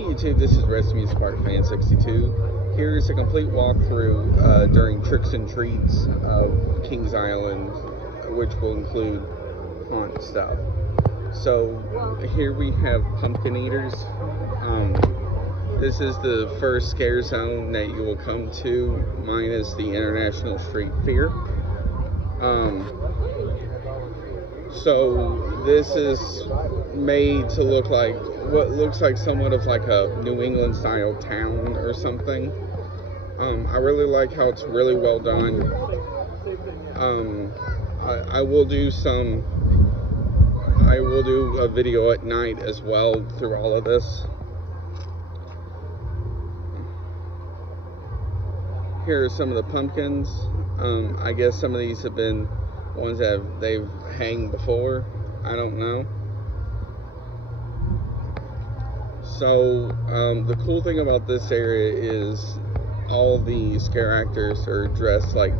YouTube, this is Rest Music Park Fan 62. Here's a complete walkthrough during Tricks and Treats of Kings Island, which will include haunt stuff. So here we have pumpkin eaters. This is the first scare zone that you will come to, minus the International Street Fair. So this is made to look like what looks like somewhat of like a New England style town or something. I really like how it's really well done. I will do a video at night as well through all of this. Here are some of the pumpkins. I guess some of these have been ones that they've hanged before. I don't know. So the cool thing about this area is all the scare actors are dressed like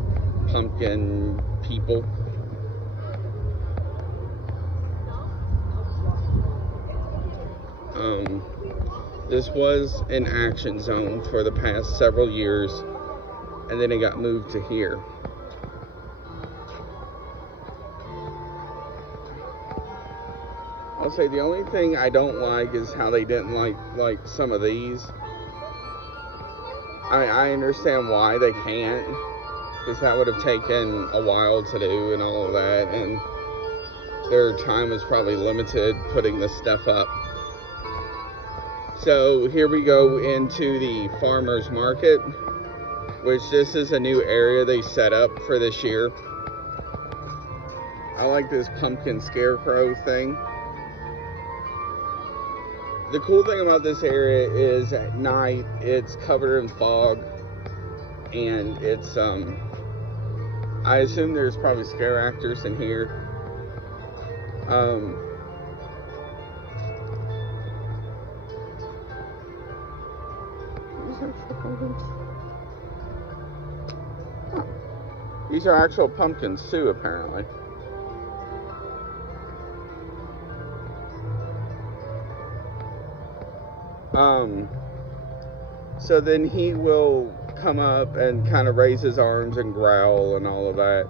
pumpkin people. This was an action zone for the past several years, and then it got moved to here. I'll say the only thing I don't like is how they didn't like some of these. I understand why they can't, because that would have taken a while to do and all of that, and their time was probably limited putting this stuff up. So here we go into the farmers market, which this is a new area they set up for this year. I like this pumpkin scarecrow thing. The cool thing about this area is at night it's covered in fog, and it's I assume there's probably scare actors in here. These are actual pumpkins too, apparently. So then he will come up and kind of raise his arms and growl and all of that.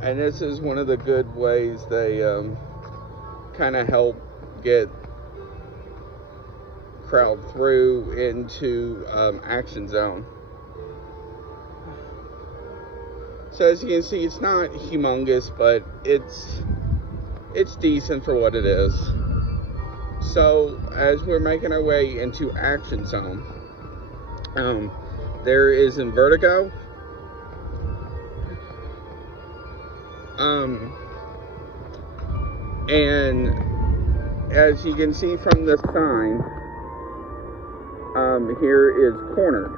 And this is one of the good ways they kind of help get crowd through into Action Zone. So as you can see, it's not humongous, but it's decent for what it is. So as we're making our way into Action Zone, there is in Vertigo, and as you can see from the sign, here is Cornered.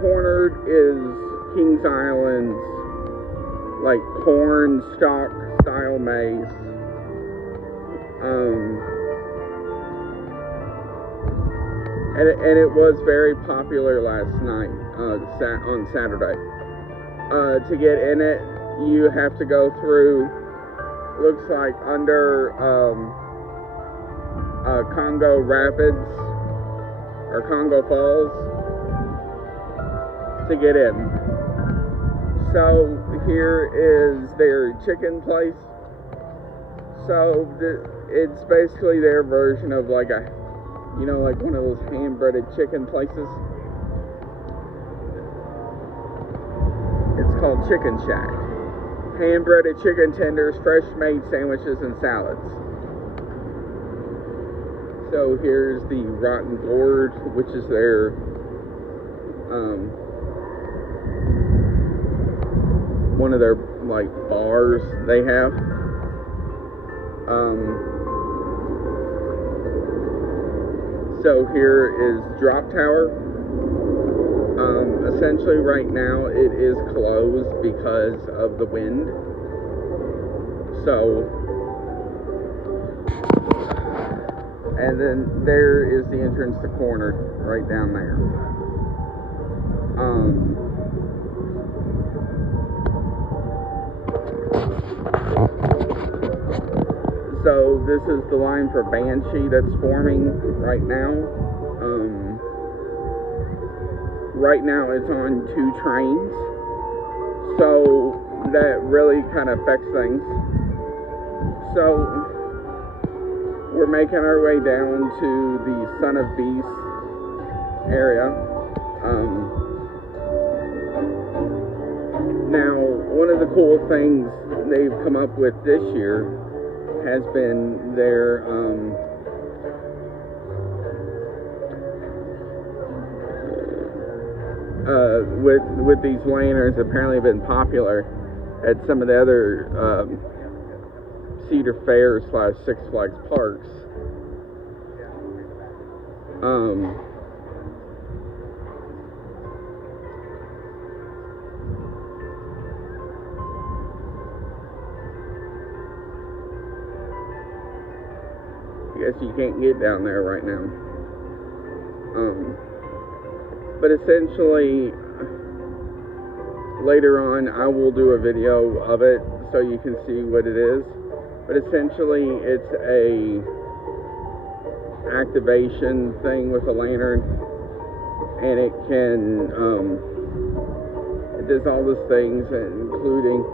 Cornered is Kings Island's like corn stalk style maze. And it was very popular last night, on Saturday. To get in it, you have to go through, looks like under Congo Rapids, or Congo Falls, to get in. So here is their chicken place. So it's basically their version of like a, you know, like one of those hand-breaded chicken places. It's called Chicken Shack. Hand-breaded chicken tenders, fresh-made sandwiches, and salads. So here's the Rotten Gourd, which is their one of their like bars they have. So here is Drop Tower. Essentially right now it is closed because of the wind. So, and then there is the entrance to Cornered right down there. So this is the line for Banshee that's forming right now. Right now it's on 2 trains, so that really kind of affects things. So we're making our way down to the Son of Beast area. Now, one of the cool things they've come up with this year has been their with these lanterns apparently been popular at some of the other Cedar Fair / Six Flags parks. I guess you can't get down there right now. But essentially, later on, I will do a video of it so you can see what it is. But essentially, it's a activation thing with a lantern, and it can it does all these things, including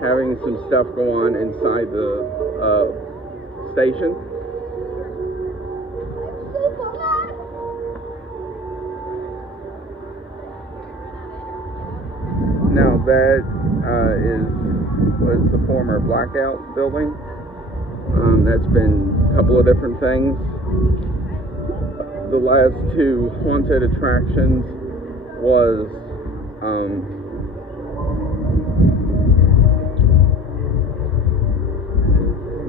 having some stuff go on inside the station. Now that was the former Blackout building. That's been a couple of different things. The last 2 haunted attractions was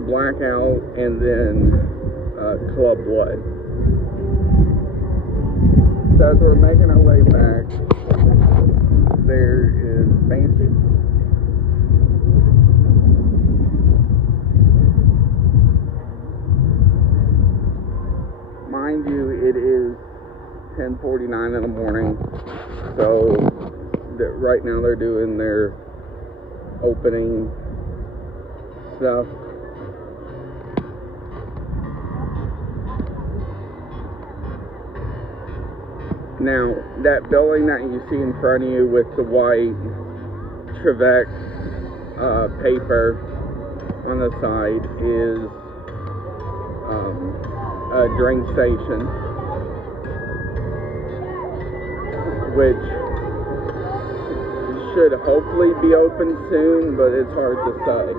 Blackout and then Club Wood. So as we're making our way back, there is Banshee. Mind you, it is 10:49 in the morning, so right now they're doing their opening stuff. Now, that building that you see in front of you with the white Trevec paper on the side is a drink station, which should hopefully be open soon, but it's hard to say.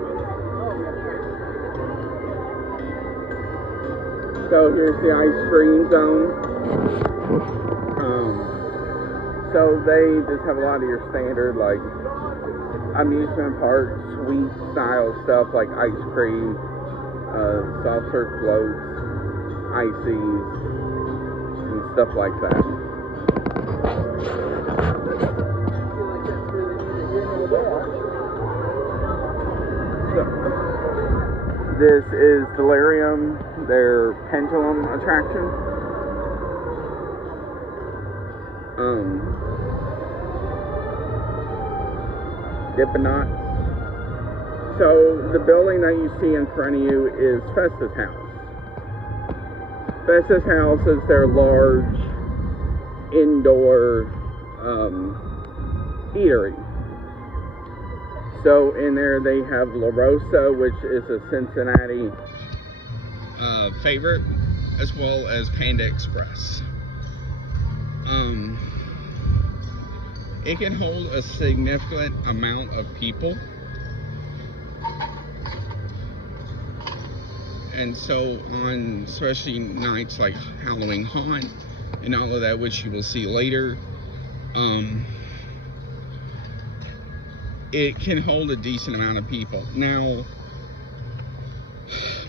So here's the ice cream zone. So they just have a lot of your standard, like, amusement park, sweet style stuff like ice cream, soft serve floats, ices, and stuff like that. So, this is Delirium, their pendulum attraction. Dippin' Dots. So the building that you see in front of you is Festus House. Festus House is their large indoor eatery. So in there they have La Rosa, which is a Cincinnati favorite, as well as Panda Express. It can hold a significant amount of people, and so on especially nights like Halloween Haunt and all of that, which you will see later, it can hold a decent amount of people. Now,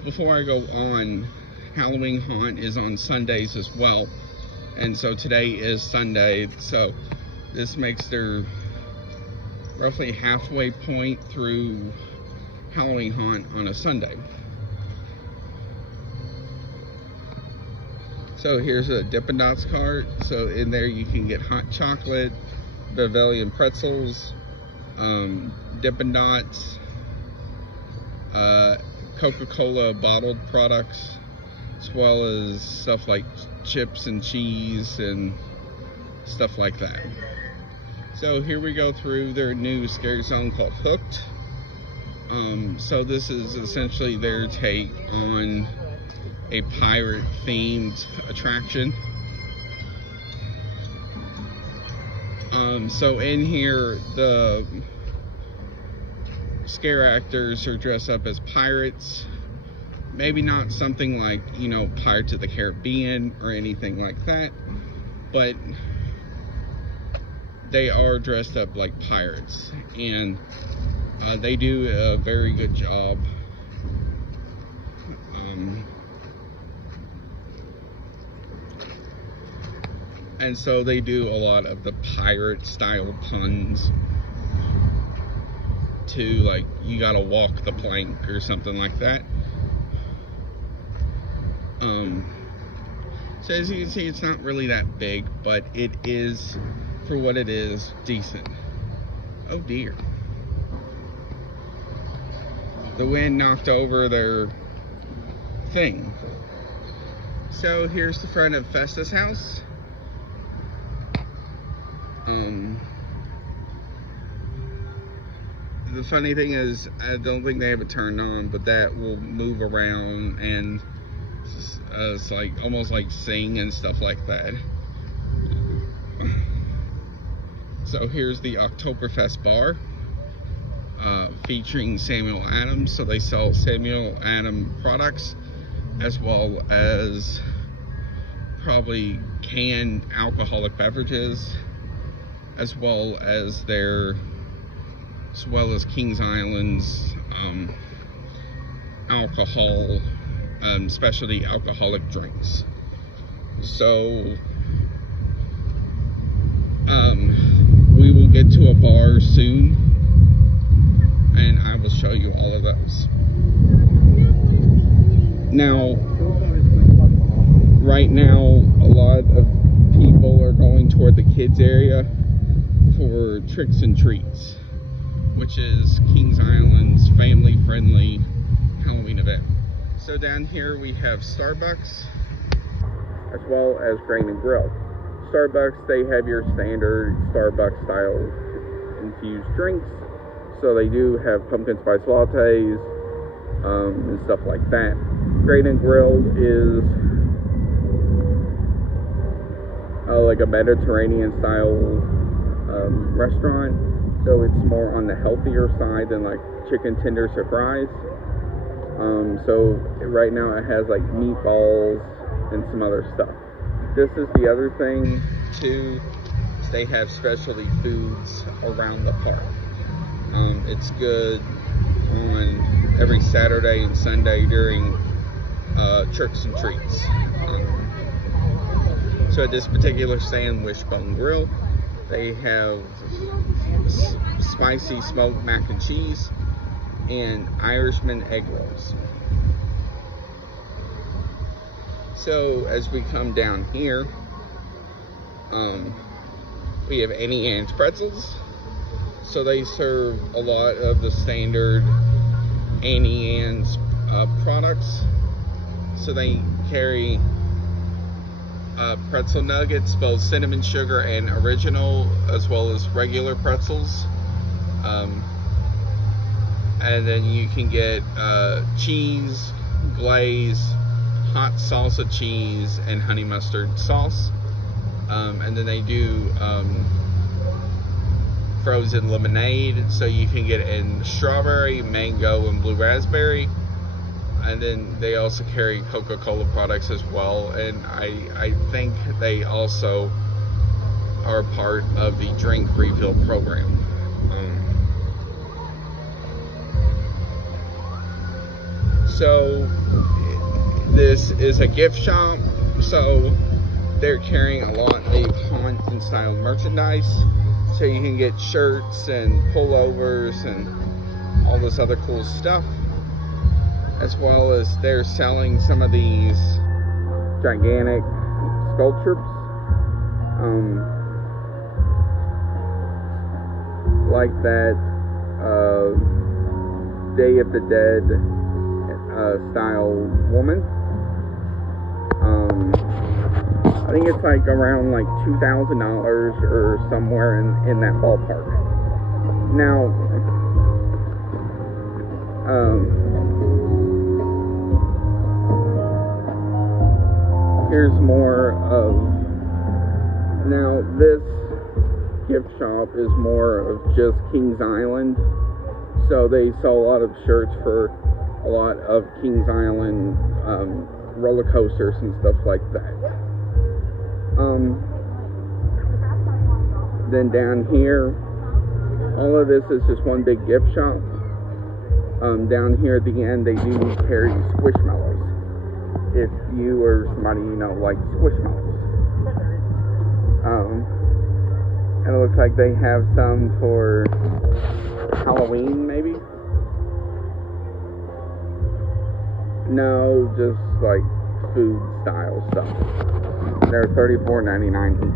before I go on, Halloween Haunt is on Sundays as well, and so today is Sunday, so this makes their roughly halfway point through Halloween Haunt on a Sunday. So here's a Dippin' Dots cart. So in there you can get hot chocolate, Bavarian pretzels, Dippin' Dots, Coca-Cola bottled products, as well as stuff like chips and cheese and stuff like that. So here we go through their new scary zone called Hooked. So this is essentially their take on a pirate themed attraction. So in here, the scare actors are dressed up as pirates. Maybe not something like, you know, Pirates of the Caribbean or anything like that, but they are dressed up like pirates, and they do a very good job. And so they do a lot of the pirate style puns to, like, you gotta walk the plank or something like that. So as you can see, it's not really that big, but it is, for what it is, decent. Oh dear. The wind knocked over their thing. So here's the front of Festa's house. The funny thing is, I don't think they have it turned on, but that will move around and it's like almost like sing and stuff like that. So here's the Oktoberfest bar, featuring Samuel Adams. So they sell Samuel Adams products, as well as probably canned alcoholic beverages, as well as Kings Island's alcohol, specialty alcoholic drinks. So we will get to a bar soon, and I will show you all of those. Now, right now, a lot of people are going toward the kids area for Tricks and Treats, which is Kings Island's family-friendly Halloween event. So down here we have Starbucks, as well as Grain and Grill. Starbucks, they have your standard Starbucks style infused drinks. So they do have pumpkin spice lattes and stuff like that. Grain and Grill is like a Mediterranean style restaurant. So it's more on the healthier side than like chicken tenders or fries. So right now it has like meatballs and some other stuff. This is the other thing too. They have specialty foods around the park. It's good on every Saturday and Sunday during Tricks and Treats. So at this particular stand, Wishbone Grill, they have spicy smoked mac and cheese and Irishman egg rolls. So as we come down here, we have Annie Ann's pretzels. So they serve a lot of the standard Annie Ann's products. So they carry pretzel nuggets, both cinnamon sugar and original, as well as regular pretzels. And then you can get cheese, glaze, hot salsa cheese, and honey mustard sauce. And then they do frozen lemonade, so you can get it in strawberry, mango, and blue raspberry. And then they also carry Coca-Cola products as well, and I think they also are part of the drink refill program. So this is a gift shop, so they're carrying a lot of haunted style merchandise, so you can get shirts and pullovers and all this other cool stuff, as well as they're selling some of these gigantic sculptures, like that Day of the Dead style woman. I think it's like around like $2,000 or somewhere in that ballpark. Now, here's more of, now this gift shop is more of just Kings Island. So they sell a lot of shirts for a lot of Kings Island roller coasters and stuff like that. Then down here, all of this is just one big gift shop. Down here at the end, they do carry Squishmallows. If you or somebody you know likes Squishmallows. And it looks like they have some for Halloween, maybe? No, just like food style stuff. They're $34.99 each.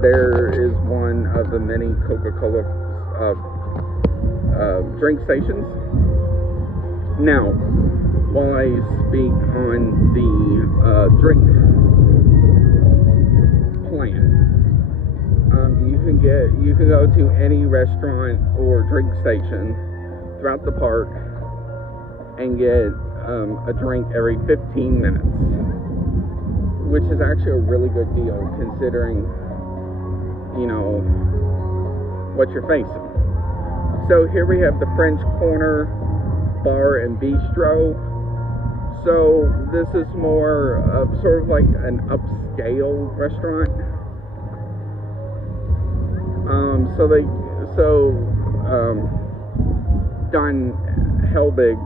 There is one of the many Coca-Cola drink stations. Now, while I speak on the drink plan, you can go to any restaurant or drink station throughout the park and get a drink every 15 minutes, which is actually a really good deal considering, you know, what you're facing. So here we have the French Corner Bar and Bistro. So this is more of sort of like an upscale restaurant. Don Helbig,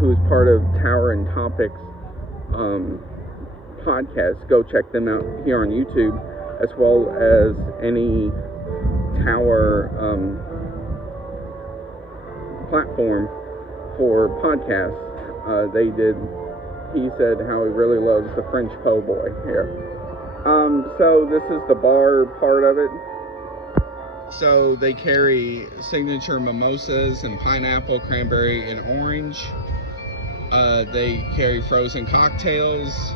who's part of Tower and Topics podcast, go check them out here on YouTube, as well as any Tower platform for podcasts. He said how he really loves the French po' boy here. So this is the bar part of it. So they carry signature mimosas and pineapple, cranberry, and orange. They carry frozen cocktails,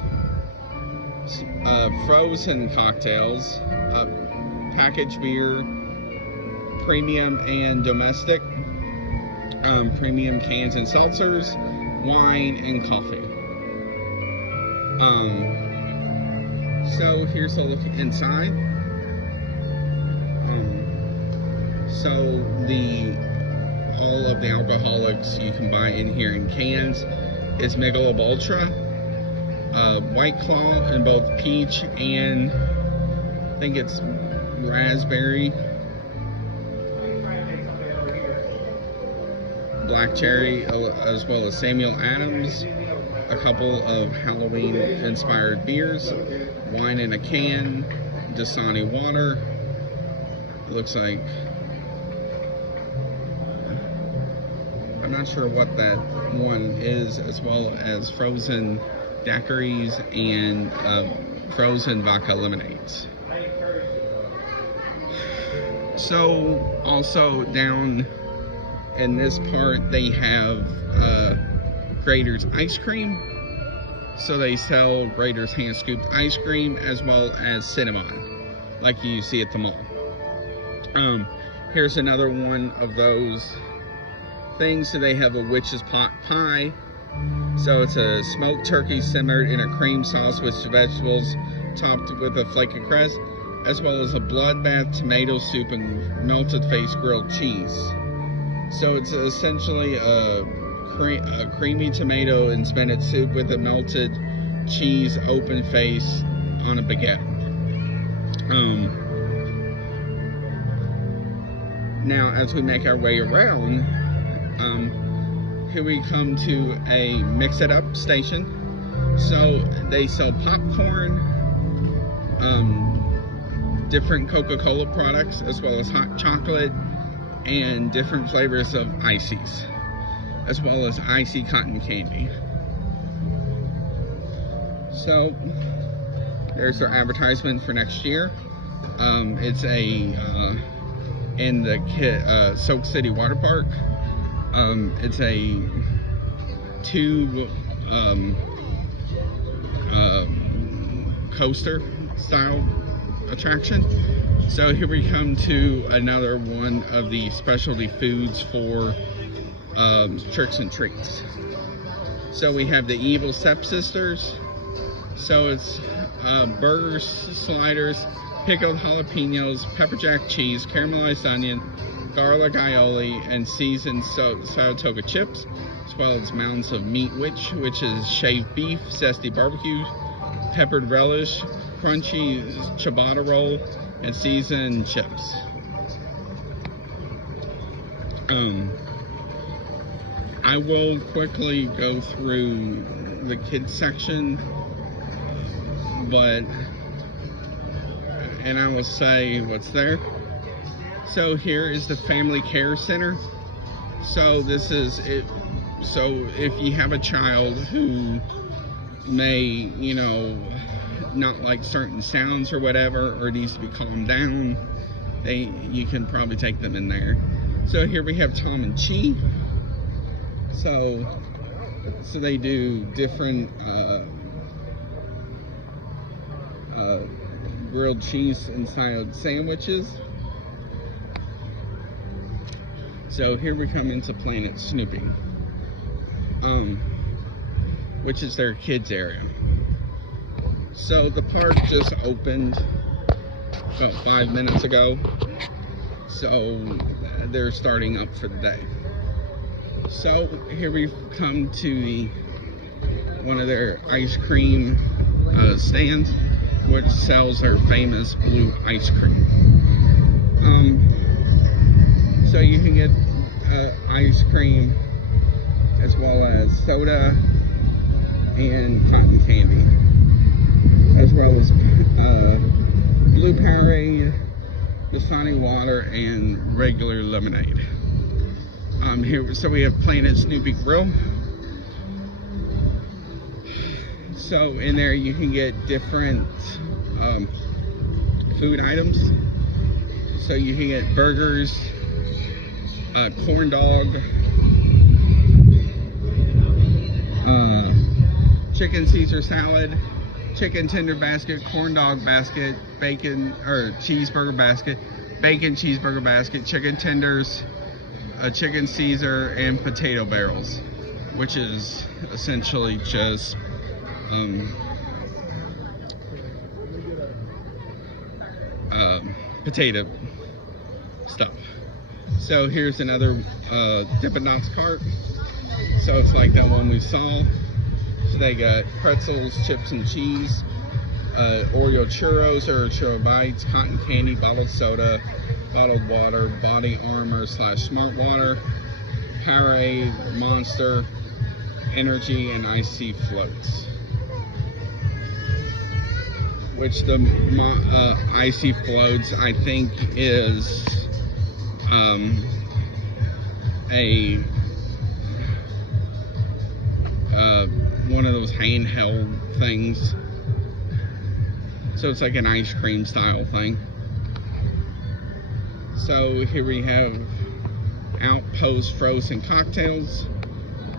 packaged beer, premium and domestic, premium cans and seltzers, wine, and coffee. So here's a look inside. So all of the alcoholics you can buy in here in cans is Michelob Ultra, White Claw in both peach and I think it's raspberry, black cherry, as well as Samuel Adams, a couple of Halloween inspired beers, wine in a can, Dasani water. It looks like, I'm not sure what that one is, as well as frozen daiquiris and frozen vodka lemonades. So also down in this part they have Grater's ice cream. So they sell Grater's hand scooped ice cream as well as cinnamon, like you see at the mall. Here's another one of those things. So they have a witch's pot pie. So it's a smoked turkey simmered in a cream sauce with vegetables topped with a flake of cress, as well as a bloodbath tomato soup and melted face grilled cheese. So it's essentially a creamy tomato and spinach soup with a melted cheese open face on a baguette. Now as we make our way around, here we come to a mix it up station. So they sell popcorn, different Coca-Cola products, as well as hot chocolate and different flavors of ices, as well as icy cotton candy. So there's our advertisement for next year. It's in the Soak City Water Park. It's a 2 coaster style attraction. So here we come to another one of the specialty foods for Tricks and Treats. So we have the Evil Stepsisters. So it's burgers, sliders, pickled jalapenos, pepper jack cheese, caramelized onion, garlic aioli, and seasoned Saratoga chips, as well as mounds of meat which is shaved beef, zesty barbecue, peppered relish, crunchy ciabatta roll, and seasoned chips. I will quickly go through the kids section, and I will say what's there. So here is the Family Care Center. So this is it. So if you have a child who may, you know, not like certain sounds or whatever, or needs to be calmed down, you can probably take them in there. So here we have Tom and Chi. So they do different grilled cheese inside sandwiches. So here we come into Planet Snoopy, which is their kids area. So the park just opened about 5 minutes ago, so they're starting up for the day. So here we come to one of their ice cream stands, which sells their famous blue ice cream. So you can get ice cream as well as soda and cotton candy, as well as blue Powerade, Dasani water, and regular lemonade. So we have Planet Snoopy Grill. So in there you can get different food items. So you can get burgers, corn dog, chicken Caesar salad, chicken tender basket, corn dog basket, bacon or cheeseburger basket, bacon cheeseburger basket, chicken tenders, a chicken Caesar, and potato barrels, which is essentially just potato stuff. So here's another Dippin' Dots cart. So it's like that one we saw. So they got pretzels, chips and cheese, Oreo churros or churro bites, cotton candy, bottled soda, bottled water, body armor / smart water, Powerade, Monster, Energy, and icy floats. Which the icy floats, I think, is one of those handheld things. So it's like an ice cream style thing. So here we have Outpost Frozen Cocktails,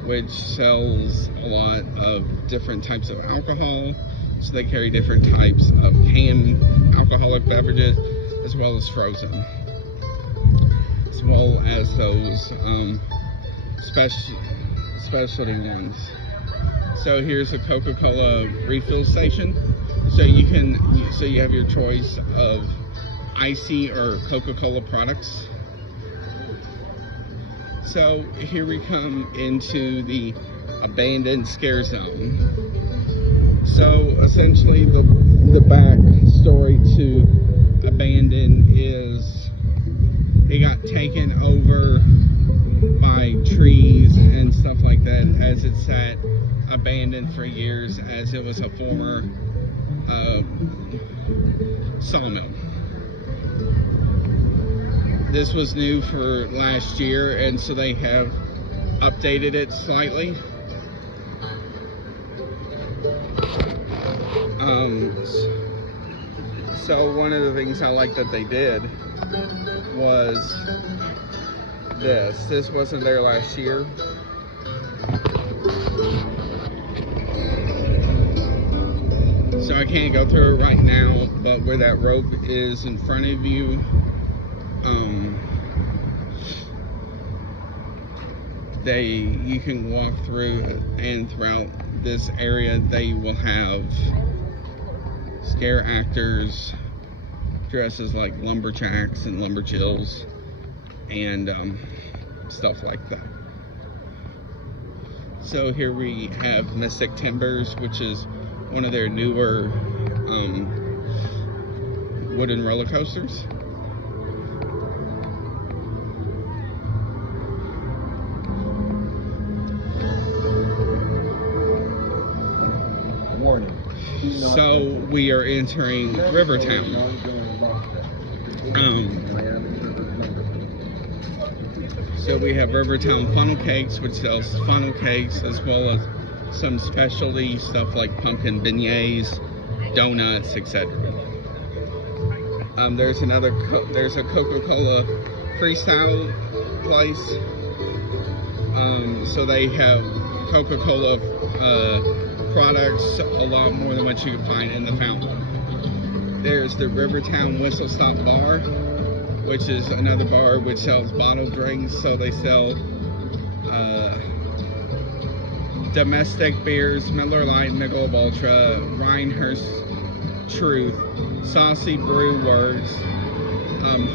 which sells a lot of different types of alcohol. So they carry different types of canned alcoholic beverages, as well as frozen, as well as those specialty ones. So here's a Coca-Cola refill station. So you have your choice of icy or Coca-Cola products. So here we come into the abandoned scare zone. So essentially the back story to abandon is it got taken over by trees and stuff like that, as it sat abandoned for years, as it was a former sawmill. This was new for last year, and so they have updated it slightly. So one of the things I like that they did was this wasn't there last year. So I can't go through it right now, but where that rope is in front of you, you can walk through, and throughout this area they will have scare actors dressed as like lumberjacks and lumberjills and stuff like that. So here we have Mystic Timbers, which is one of their newer wooden roller coasters. So we are entering Rivertown. So we have Rivertown Funnel Cakes, which sells funnel cakes, as well as some specialty stuff like pumpkin beignets, donuts, etc. There's a Coca-Cola freestyle place. So they have Coca-Cola products, a lot more than what you can find in the fountain. There's the Rivertown Whistle Stop Bar, which is another bar which sells bottled drinks. So they sell domestic beers, Miller Lite, Michelob Ultra, Reinhurst Truth, Saucy Brew Works,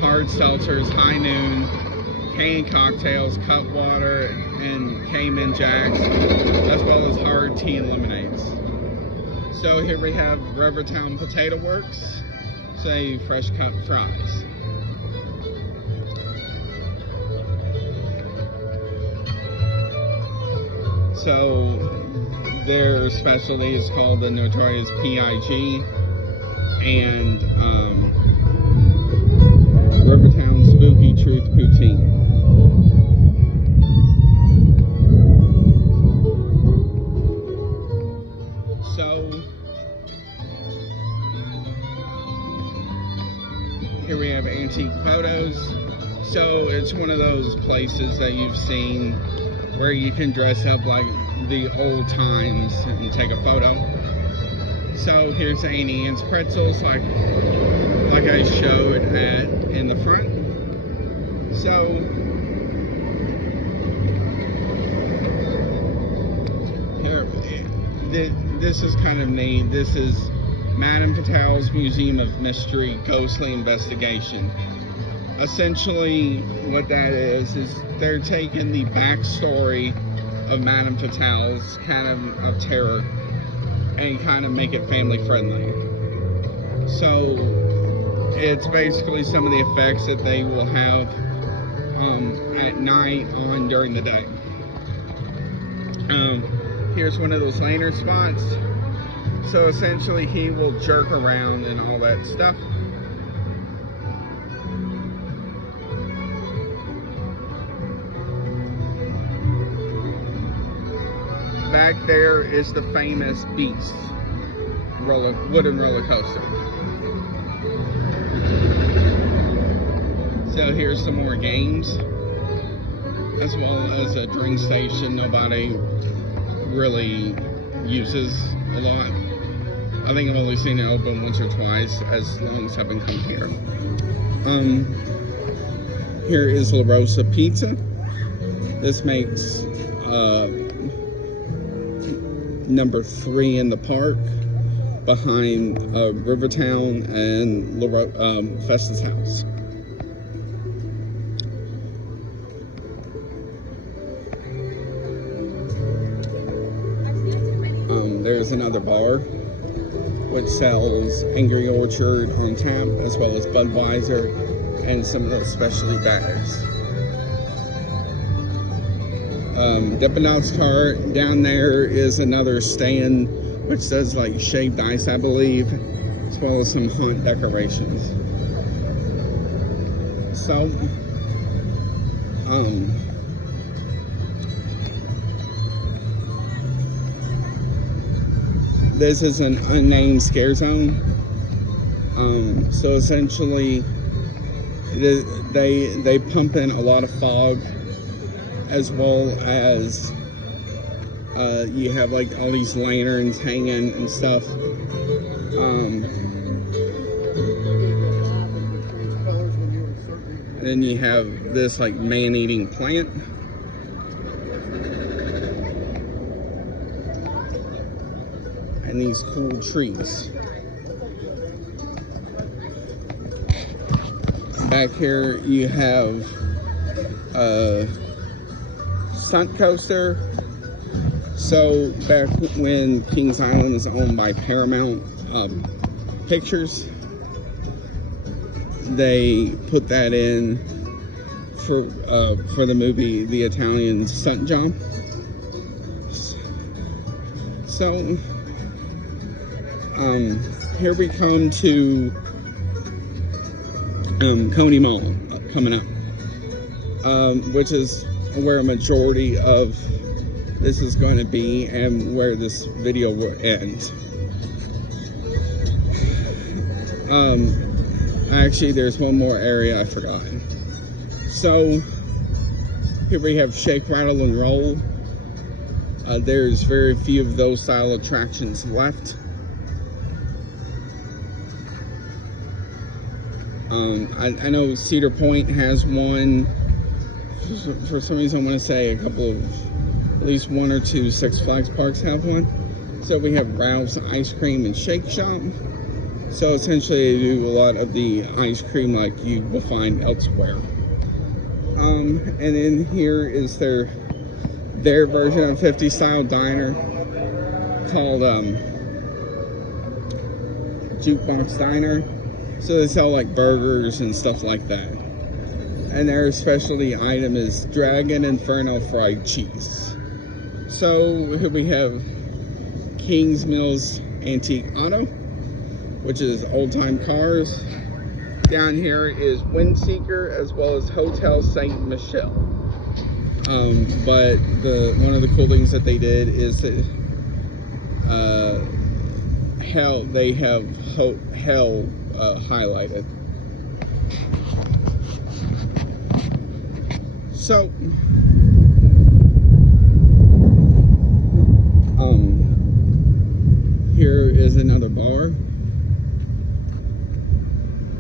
hard seltzers, High Noon, canned cocktails, Cutwater, and Cayman Jacks, as well as hard tea and lemonades. So here we have Rivertown Potato Works, say fresh cut fries. So their specialty is called the Notorious PIG, and Rivertown Spooky Truth Poutine. So here we have Antique Photos. So it's one of those places that you've seen where you can dress up like the old times and take a photo. So here's Aunt Anne's Pretzels, like I showed in the front. So here, this is kind of neat. This is Madame Patel's Museum of Mystery, Ghostly Investigation. Essentially, what that is they're taking the backstory of Madame Patel's kind of terror and kind of make it family friendly. So it's basically some of the effects that they will have at night on during the day. Here's one of those lantern spots. So essentially he will jerk around and all that stuff. Back there is the famous Beast wooden roller coaster. So here's some more games, as well as a drink station nobody really uses a lot. I think I've only seen it open once or twice as long as I've been coming here. Here is La Rosa Pizza. This makes number 3 in the park, behind Rivertown and Festus House. There's another bar which sells Angry Orchard on tap, as well as Budweiser and some of those specialty bags. Dippin' Dots cart. Down there is another stand which does like shaved ice, I believe, as well as some haunt decorations. So this is an unnamed scare zone. So essentially they pump in a lot of fog, as well as you have like all these lanterns hanging and stuff. Then you have this like man-eating plant. And these cool trees. Back here you have a stunt coaster. So back when Kings Island was owned by Paramount Pictures, they put that in for the movie The Italian Stunt Jump. So here we come to Coney Mall coming up, which is where a majority of this is going to be and where this video will end. Actually, there's one more area I forgot. So here we have Shake, Rattle, and Roll. There's very few of those style attractions left. I know Cedar Point has one. For some reason, I want to say at least one or two Six Flags parks have one. So we have Ralph's Ice Cream and Shake Shop. So essentially, they do a lot of the ice cream like you will find elsewhere. And then here is their version of 50 style diner called Jukebox Diner. So they sell like burgers and stuff like that. And their specialty item is Dragon Inferno fried cheese. So here we have King's Mills Antique Auto, which is old time cars. Down here is Windseeker as well as Hotel Saint Michelle. But one of the cool things that they did is that they have Hell highlighted. So here is another bar,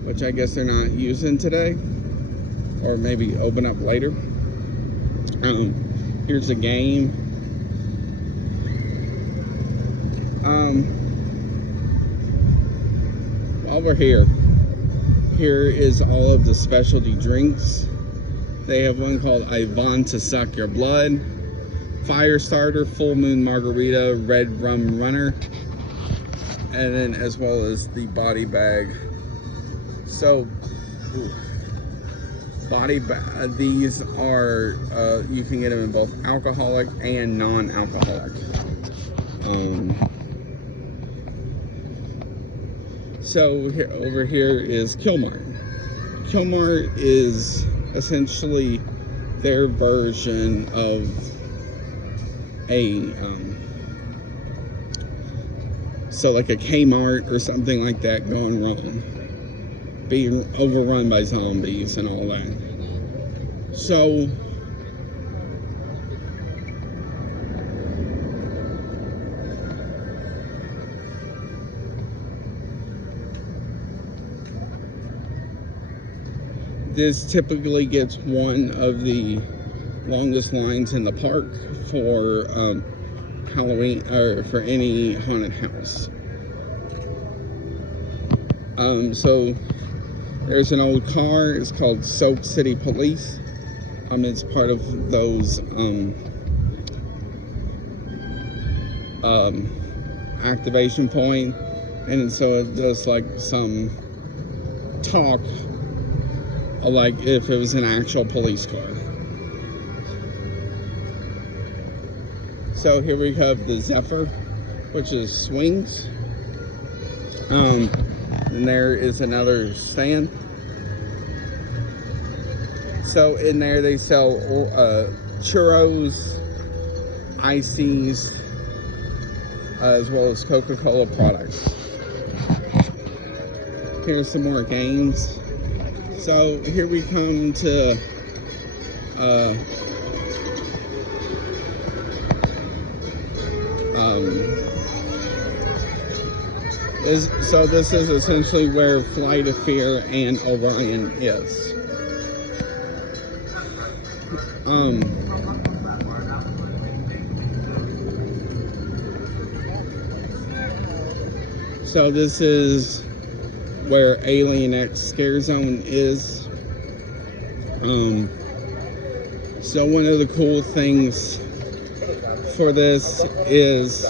which I guess they're not using today, or maybe open up later. Here's a game. While we're here is all of the specialty drinks. They have one called Yvonne to Suck Your Blood, Fire Starter, Full Moon Margarita, Red Rum Runner, and then as well as the body bag. So these are you can get them in both alcoholic and non-alcoholic. So over here is Kilmart. Kilmart is essentially their version of so like a Kmart or something like that going wrong, being overrun by zombies and all that. So this typically gets one of the longest lines in the park for Halloween or for any haunted house. So there's an old car. It's called Soap City Police. It's part of those activation point, and so it does like some talk, like if it was an actual police car. So here we have the Zephyr, which is swings. And there is another stand. So in there they sell churros, ices, as well as Coca-Cola products. Here's some more games. So here we come to So this is essentially where Flight of Fear and Orion is. So this is where Alien X Scare Zone is. So one of the cool things for this is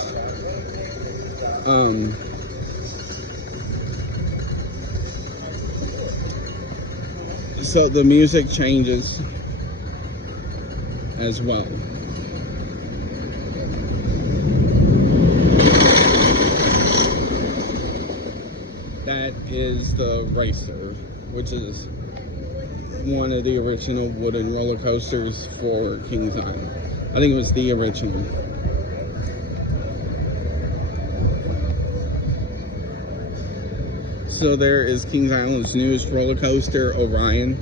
so the music changes as well. That is the Racer, which is one of the original wooden roller coasters for Kings Island. I think it was the original. So there is Kings Island's newest roller coaster, Orion,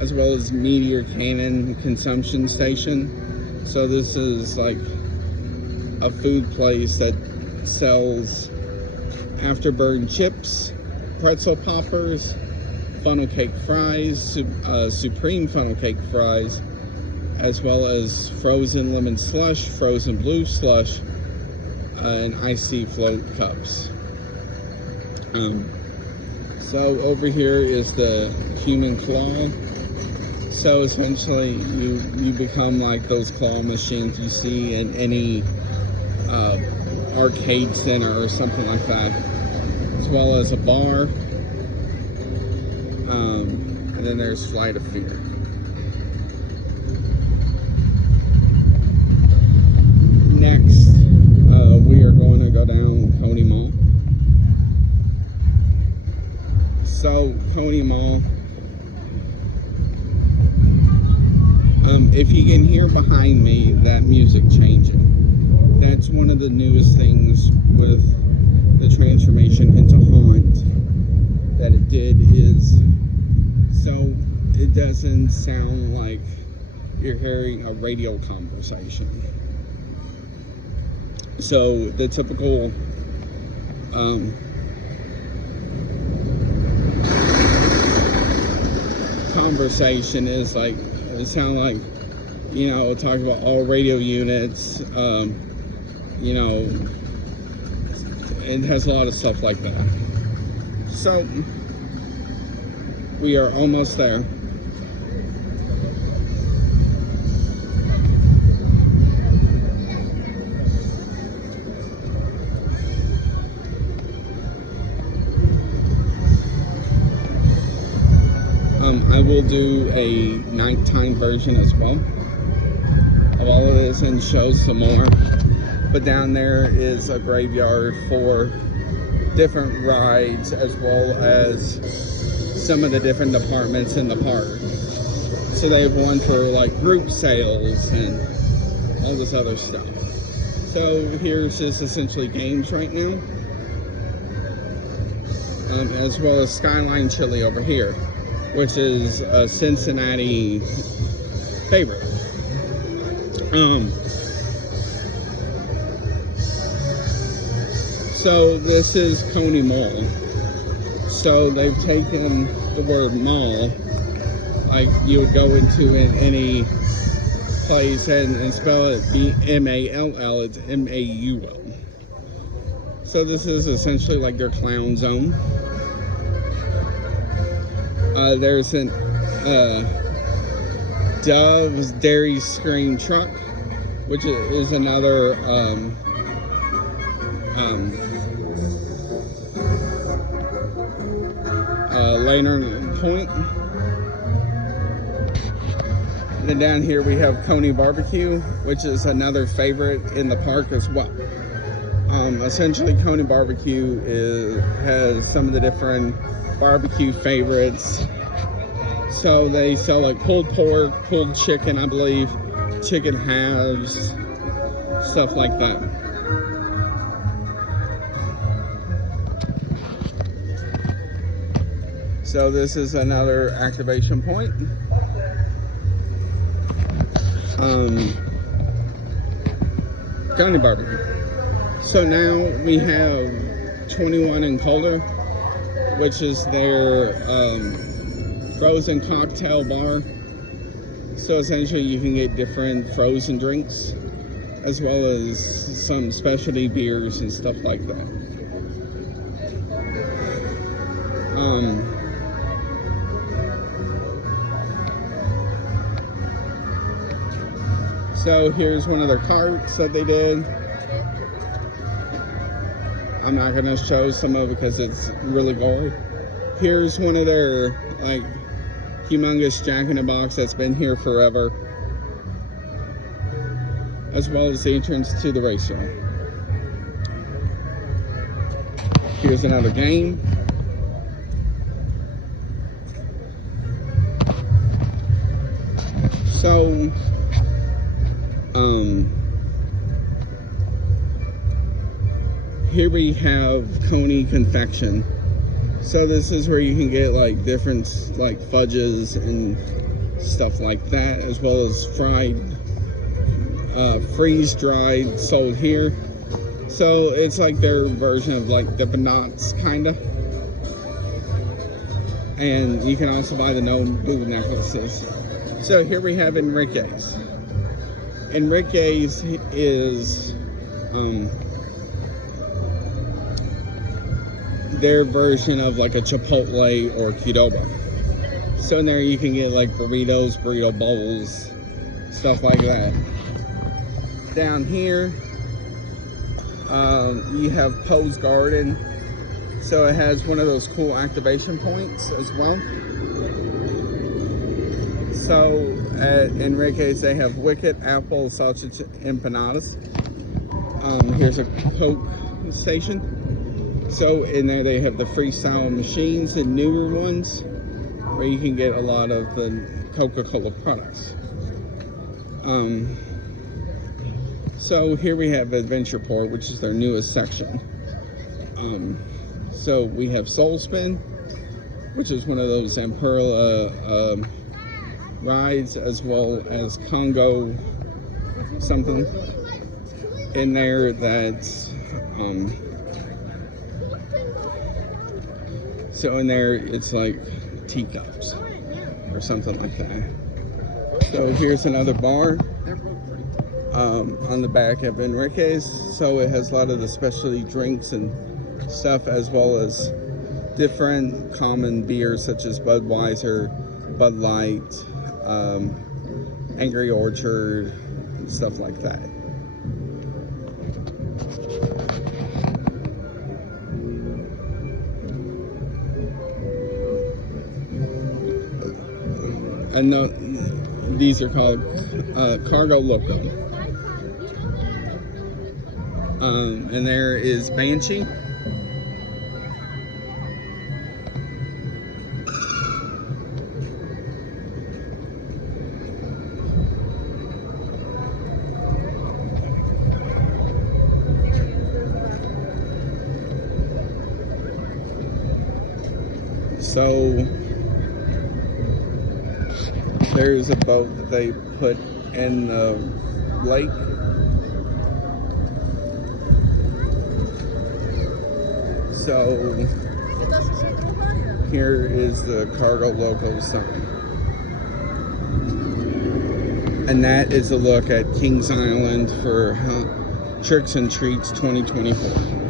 as well as Meteor Cannon Consumption Station. So this is like a food place that sells afterburn chips, pretzel poppers, funnel cake fries, supreme funnel cake fries, as well as frozen lemon slush, frozen blue slush, and icy float cups. So over here is the human claw. So essentially you become like those claw machines you see in any arcade center or something like that, as well as a bar. And then there's Flight of Fear. Next, we are going to go down Coney Mall. So Coney Mall, if you can hear behind me that music changing, that's one of the newest things with the transformation into Haunt that it did, is so it doesn't sound like you're hearing a radio conversation. So the typical conversation is like, it sounds like, you know, we'll talk about all radio units, you know, it has a lot of stuff like that. So we are almost there. I will do a nighttime version as well of all of this and show some more. But down there is a graveyard for different rides, as well as some of the different departments in the park. So they have one for like group sales and all this other stuff. So here's just essentially games right now, as well as Skyline Chili over here, which is a Cincinnati favorite. So this is Coney Mall. So they've taken the word mall, like you would go into in any place and spell it M-A-L-L, it's M-A-U-L. So this is essentially like their clown zone. There's an Dove's Dairy Scream truck, which is another lantern point. And then down here we have Coney Barbecue, which is another favorite in the park as well. Essentially, Coney Barbecue has some of the different barbecue favorites. So they sell like pulled pork, pulled chicken, I believe, chicken halves, stuff like that. So this is another activation point. Coney Barbecue. So now we have 21 and colder, which is their frozen cocktail bar. So essentially you can get different frozen drinks as well as some specialty beers and stuff like that. So here's one of their carts that they did. I'm not going to show some of it because it's really gory. Here's one of their like humongous Jack-in-the-Box that's been here forever, as well as the entrance to the racetrack. Here's another game. So here we have Coney Confection. So this is where you can get like different like fudges and stuff like that, as well as fried, freeze-dried, sold here. So it's like their version of like Dippin' Dots, kinda. And you can also buy the no-boo necklaces. So here we have Enrique's. Enrique's is their version of like a Chipotle or Qdoba. So in there you can get like burritos, burrito bowls, stuff like that. Down here, you have Poe's Garden. So it has one of those cool activation points as well. So at Enrique's they have Wicked Apple Sausage Empanadas. Here's a Coke station. So in there they have the freestyle machines and newer ones where you can get a lot of the Coca-Cola products. So here we have Adventure Port, which is their newest section. So we have Soul Spin, which is one of those Amperla rides, as well as Congo something in there that's so in there it's like teacups or something like that. So here's another bar on the back of Enrique's. So it has a lot of the specialty drinks and stuff, as well as different common beers such as Budweiser, Bud Light, Angry Orchard, and stuff like that. And these are called Cargo Loco. And there is Banshee. So there's a boat that they put in the lake. So here is the Cargo Loco sign. And that is a look at Kings Island for Tricks and Treats 2024.